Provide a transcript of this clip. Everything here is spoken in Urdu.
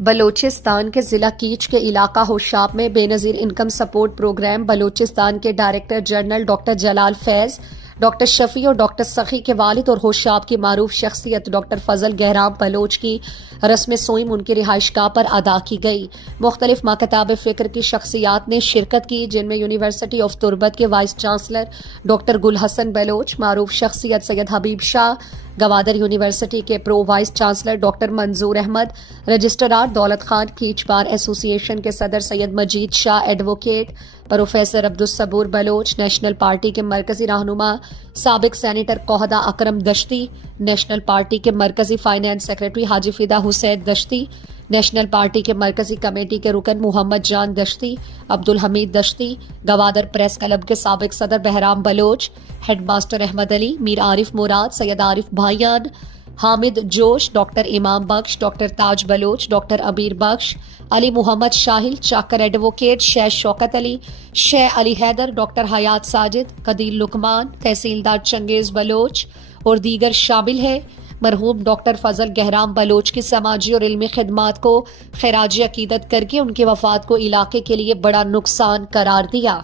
بلوچستان کے ضلع کیچ کے علاقہ ہوشاب میں بے نظیر انکم سپورٹ پروگرام بلوچستان کے ڈائریکٹر جنرل ڈاکٹر جلال فیض، ڈاکٹر شفیع اور ڈاکٹر سخی کے والد اور ہوشاب کی معروف شخصیت ڈاکٹر فضل گہرام بلوچ کی رسم سوئم ان کی رہائش گاہ پر ادا کی گئی۔ مختلف مکاتب فکر کی شخصیات نے شرکت کی، جن میں یونیورسٹی آف تربت کے vice chancellor doctor Gul Hassan Baloch, معروف شخصیت سید حبیب شاہ، گوادر یونیورسٹی کے pro vice chancellor doctor Manzoor Ahmed, registrar Daulat Khan, Kech bar association کے صدر Syed Majeed Shah advocate, professor Abdul Sabur Baloch, national party کے مرکزی رہنما سابق senator Kahuda Akram Dashti, national party کے مرکزی فائنانس سیکرٹری حاجی فدا حسین دشتی، نیشنل پارٹی کے مرکزی کمیٹی کے رکن محمد جان دشتی، عبدالحمید دشتی، گوادر پریس کلب کے سابق صدر بہرام بلوچ، ہیڈ ماسٹر احمد علی، میر عارف مراد، سید عارف بھائیان، حامد جوش، doctor Imam Bakhsh, doctor Taj Baloch, doctor عبیر بخش، علی محمد شاہل، چاکر ایڈوکیٹ، شیخ شوکت علی، شیخ علی حیدر، ڈاکٹر حیات ساجد، قدیر لقمان، تحصیلدار چنگیز بلوچ اور دیگر شامل ہیں۔ مرحوم ڈاکٹر فضل گہرام بلوچ کی سماجی اور علمی خدمات کو خراج عقیدت کر کے ان کی وفات کو علاقے کے لیے بڑا نقصان قرار دیا۔